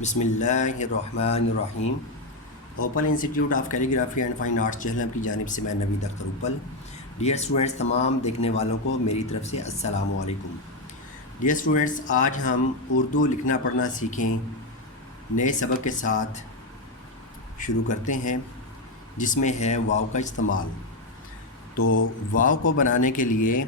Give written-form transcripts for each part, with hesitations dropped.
بسم اللہ الرحمن الرحیم۔ Open institute of calligraphy and fine arts Jhelum کی جانب سے میں نوید اختر اپل۔ ڈیئر اسٹوڈنٹس، تمام دیکھنے والوں کو میری طرف سے السلام علیکم۔ ڈیئر اسٹوڈنٹس، آج ہم اردو لکھنا پڑھنا سیکھیں نئے سبق کے ساتھ شروع کرتے ہیں، جس میں ہے واو کا استعمال۔ تو واو کو بنانے کے لیے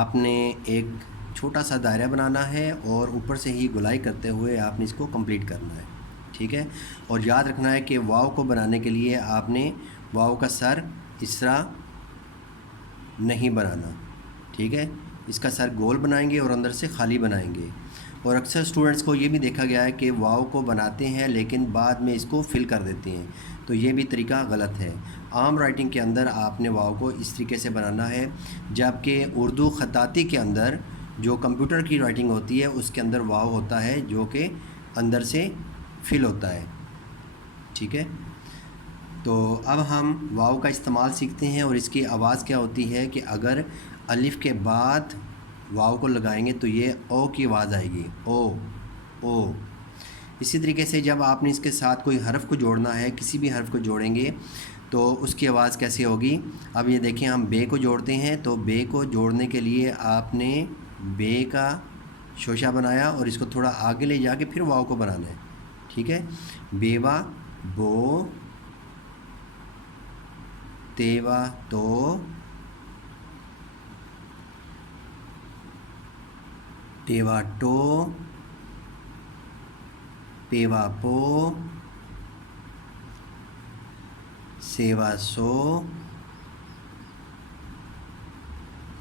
آپ نے ایک چھوٹا سا دائرہ بنانا ہے اور اوپر سے ہی گولائی کرتے ہوئے آپ نے اس کو کمپلیٹ کرنا ہے، ٹھیک ہے۔ اور یاد رکھنا ہے کہ واو کو بنانے کے لیے آپ نے واو کا سر اس طرح نہیں بنانا، ٹھیک ہے۔ اس کا سر گول بنائیں گے اور اندر سے خالی بنائیں گے۔ اور اکثر اسٹوڈنٹس کو یہ بھی دیکھا گیا ہے کہ واو کو بناتے ہیں لیکن بعد میں اس کو فل کر دیتے ہیں، تو یہ بھی طریقہ غلط ہے۔ عام رائٹنگ کے اندر آپ نے واو کو اس طریقے سے بنانا ہے، جبکہ اردو خطاطی کے اندر جو کمپیوٹر کی رائٹنگ ہوتی ہے اس کے اندر واو ہوتا ہے جو کہ اندر سے فل ہوتا ہے، ٹھیک ہے۔ تو اب ہم واو کا استعمال سیکھتے ہیں اور اس کی آواز کیا ہوتی ہے کہ اگر الف کے بعد واو کو لگائیں گے تو یہ او کی آواز آئے گی، او او۔ اسی طریقے سے جب آپ نے اس کے ساتھ کوئی حرف کو جوڑنا ہے، کسی بھی حرف کو جوڑیں گے تو اس کی آواز کیسے ہوگی۔ اب یہ دیکھیں، ہم بے کو جوڑتے ہیں تو بے کو جوڑنے کے لیے آپ نے بے کا شوشہ بنایا اور اس کو تھوڑا آگے لے جا کے پھر واو کو بنانا ہے، ٹھیک ہے۔ بیوا بو، تیوا تو، ٹیوا ٹو، پیوا پو، سیوا سو،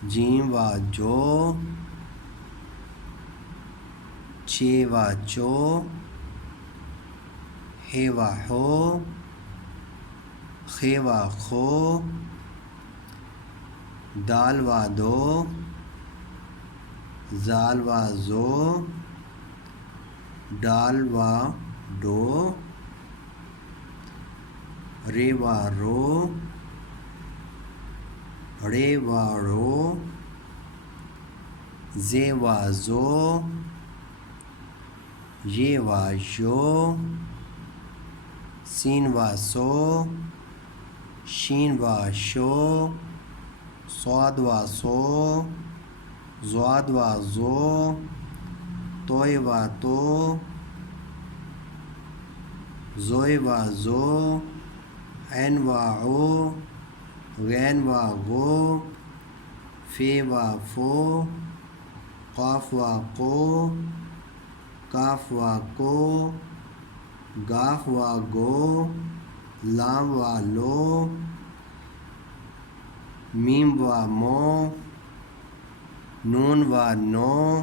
جیم وا جو، چیوا چو، ہیوا ہو، خیوا خو، دال وا دو، زال وا زو، ڈال وا ڈو، رے وا رو، رے وا رو، زے وا زو، یہ وا یو، سین وا سو، شین وا شو، صاد وا سو، زواد وا زو، توئے وا تو، زوئے وا زو، عین وا او، غین وا غو، فے وا فو، قاف وا قو، کاف وا کو، گاف وا گو، لام وا لو، میم وا مو، نون وا نو،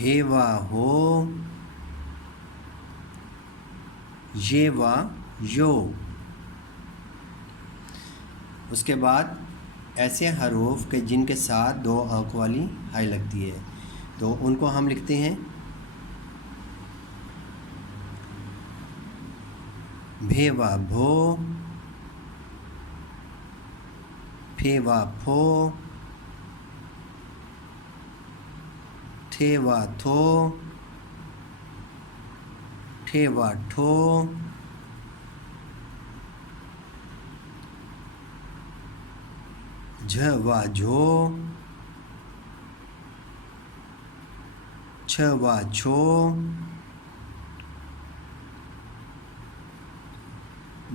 ہے وا ہو، یہ وا یو۔ اس کے بعد ایسے حروف کہ جن کے ساتھ دو آنکھوں والی ہائی لگتی ہے تو ان کو ہم لکھتے ہیں بھے وا بھو، پھے وا پھو، ٹھے وا تھو، ٹھے وا ٹھو، جھ وا جھو، چھ وا چھو،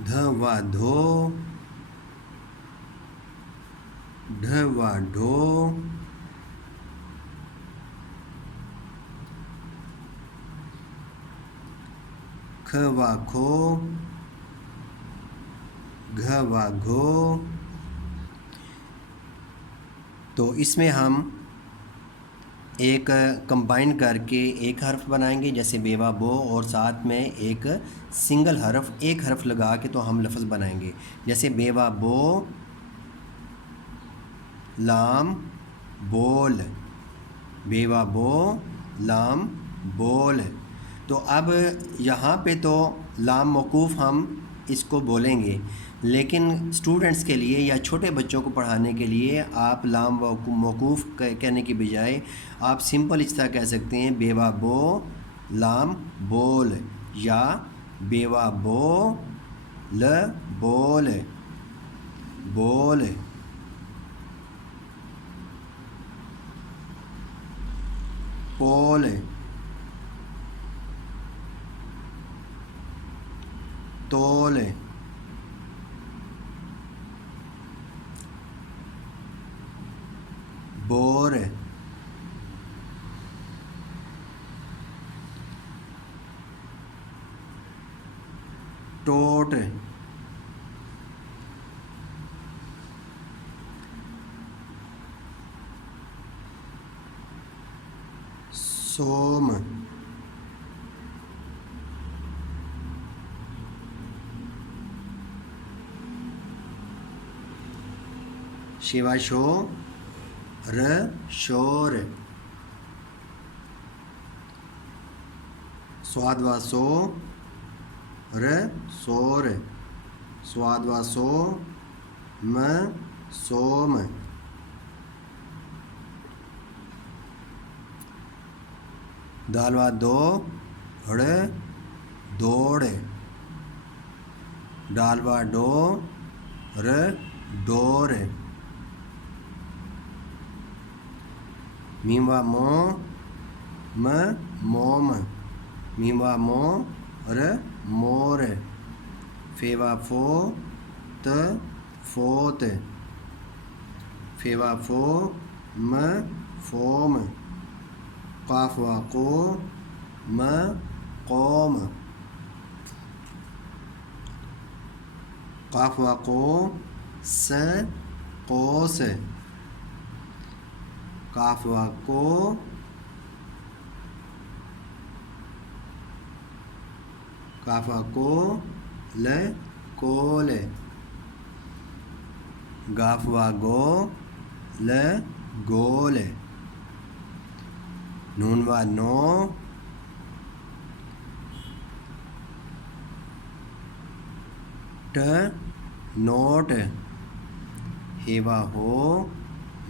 دھ وا دھو، ڈھ وا ڈھو، کھ وا کھو، گھ وا گھو۔ تو اس میں ہم ایک کمبائن کر کے ایک حرف بنائیں گے جیسے بیوا بو، اور ساتھ میں ایک سنگل حرف، ایک حرف لگا کے تو ہم لفظ بنائیں گے جیسے بیوا بو لام بول، بیوا بو لام بول۔ تو اب یہاں پہ تو لام موقوف ہم اس کو بولیں گے، لیکن اسٹوڈنٹس کے لیے یا چھوٹے بچوں کو پڑھانے کے لیے آپ لام موقوف کہنے کی بجائے آپ سمپل اس طرح کہہ سکتے ہیں بیوا بو لام بول، یا بیوا بو ل بول بول، پول تول، بور ٹوٹ، سوم، شیوا شو ر شور، سواد وا سو ر سور، سواد وا سو م سوم، دال وا دو ڑ دوڑ، ڈال وا ڈو ر ڈور، میم وا مو م موم، میم وا مو ر مور، فے وا فو ت فوت، فے وا فو م فوم، قاف وا کو م قوم، قاف وا کو س قوس، قاف وا کو قاف وا کو ل کول، گاف وا گو ل گول، نون وا نو ٹ نوٹ، ہے وا ہو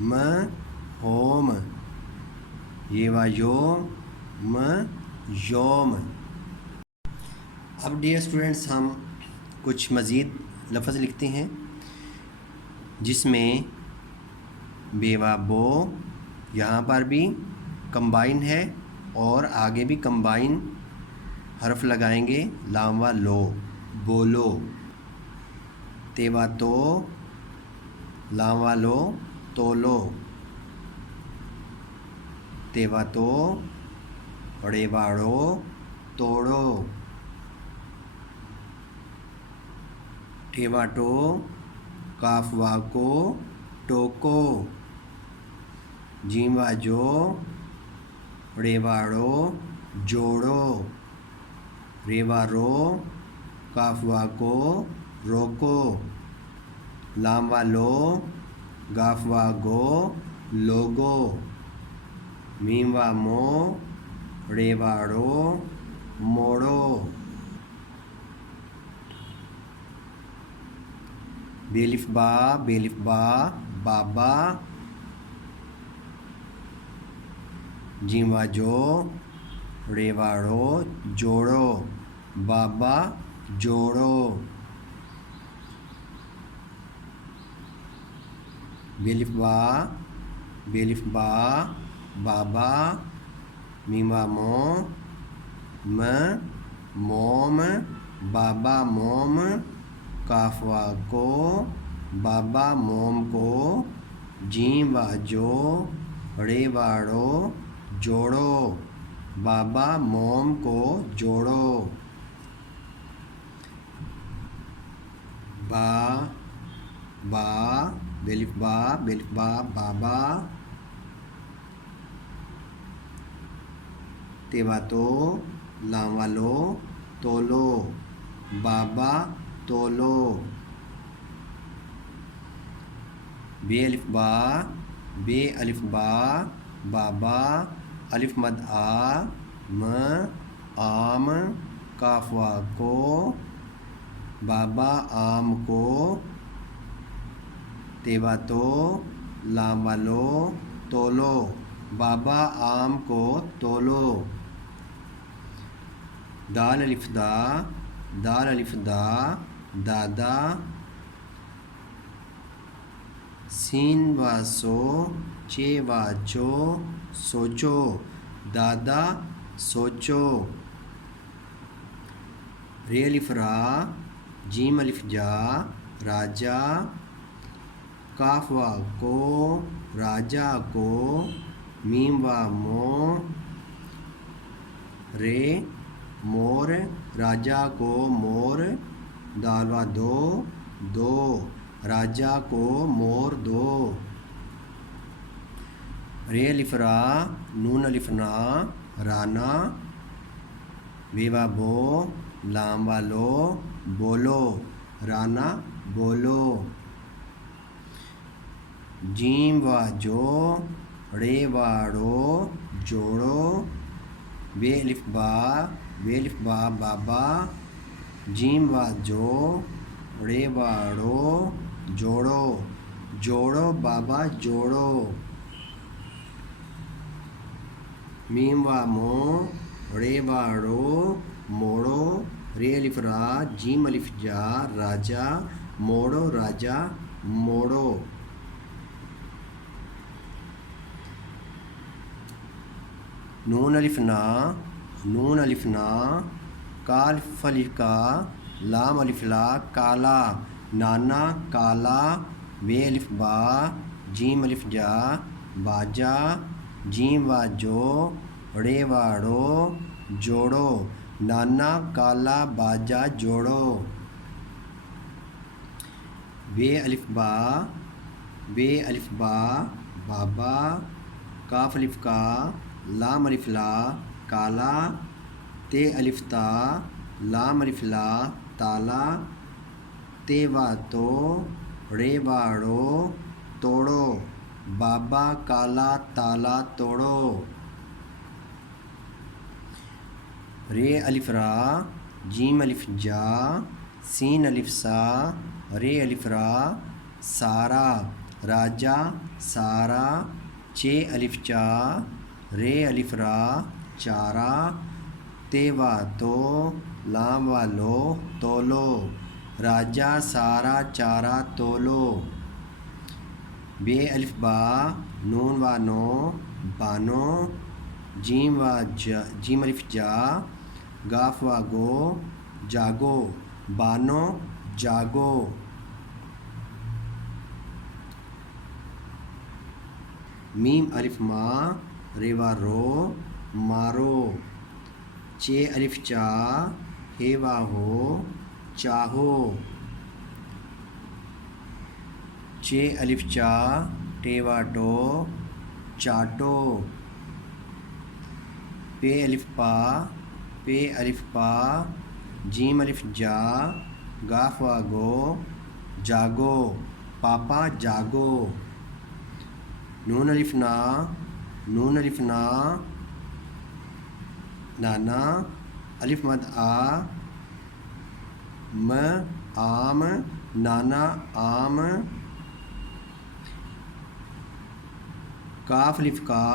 م ہوم، یہ وا یو م یوم۔ اب ڈیئر اسٹوڈنٹس ہم کچھ مزید لفظ لکھتے ہیں جس میں بیوا بو یہاں پر بھی کمبائن ہے اور آگے بھی کمبائن حرف لگائیں گے، لام و لو بولو، تیوا تو لام و لو تولو، تیوا تو ڑے واڑو توڑو، ٹیوا ٹو کاف وا کو ٹوکو، جیم وا جو ڑے واڑو جوڑو، رے وا رو کاف وا کو روکو، لام وا لو گاف وا گو لوگو، میم وا مو ڑے واڑو موڑو، بیلف با بیلف با بابا، جیم وا جو ڑے واڑو جوڑو، بابا جوڑو، بیلف با بیلف با بابا، میم وا مو م موم بابا موم، کاف وا کو بابا موم کو، جیم وا جو ڑے واڑو جوڑو، بابا موم کو جوڑو، با با بیلف با بیلف با بابا، تیوا تو لام وا لو تولو، بابا تولو، بے الف با بے الف با بابا، الف مد آ م آم، کاف وا کو بابا آم کو تیوا تو لام والو تولو بابا آم کو تولو دال الف دا دادا سین و سو چے و چو سوچو دادا سوچو رے الف را جیم الف جا راجا کاف و کو راجا کو میم و مو رے مور راجا کو مور دال و دو راجا کو مور دو رے الف را نون الف نا رانا بے و بو لام والو بولو رانا بولو جیم و جو رے واڑو جوڑو بے الف با بابا جیم و جو رے واڑو جوڑو بابا جوڑو میم و مو رے واڑو موڑو رے الف را جیم الف جا راجا موڑو راجا موڑو نون الف نا کالف الف کا لام الف لا کالا نانا کالا بے الف با جیم الف جا باجا جیم و جو رے واڑو جوڑو نانا کالا باجا جوڑو بے الف با بابا کاف الف کا لام الف لا کالا تے الف تا لام الف لا تالا تے وا تو رے واڑو توڑو بابا کالا تالا توڑو رے الف را جیم الف جا سین الف سا رے الف را سارا راجا سارا چے الف چا رے الف را چارا تے وا تو لام والو تولو راجا سارا چارا تولو بے الف با نون و نو بانو جیم الف جا گاف و گو جاگو بانو جاگو میم الف ما ریوا رو مارو چے الف چا ہیوا ہو چاہو چے الف چا ٹیوا ٹو چاٹو پے الف پا جیم الف جا گاف و گو جاگو پاپا جاگو نون الف نا نانا الف مد آ م آم نانا آم کاف الف کا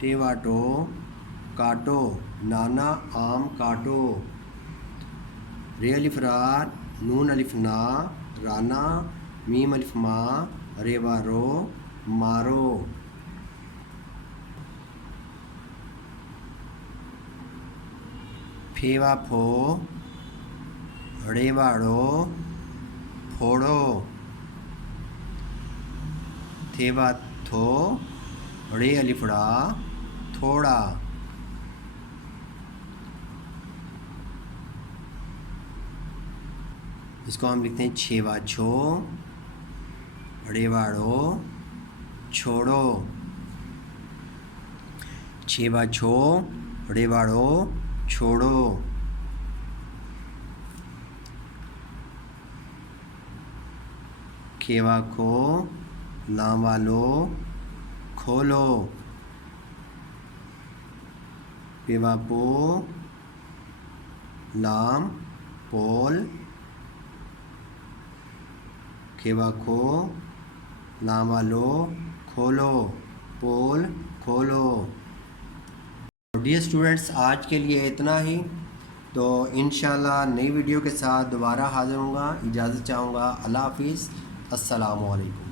ٹیوا ٹو کاٹو نانا آم کاٹو رے الف را نون الف نا رانا میم الف ما ریوا رو مارو پھیوا پھو رے واڑو پھوڑو تھیوا تھو رے الف را تھوڑا اس کو ہم لکھتے ہیں چھیوا چھو رے واڑو چھوڑو چھیوا چھو رے واڑو چھوڑو کھیوا کھو لام والو کھولو پیوا پو لام پول کھیوا کھو، لاما لو، کھولو، پول کھولو۔ ڈیئر اسٹوڈنٹس، آج کے لیے اتنا ہی، تو انشاءاللہ نئی ویڈیو کے ساتھ دوبارہ حاضر ہوں گا۔ اجازت چاہوں گا، اللہ حافظ، السلام علیکم۔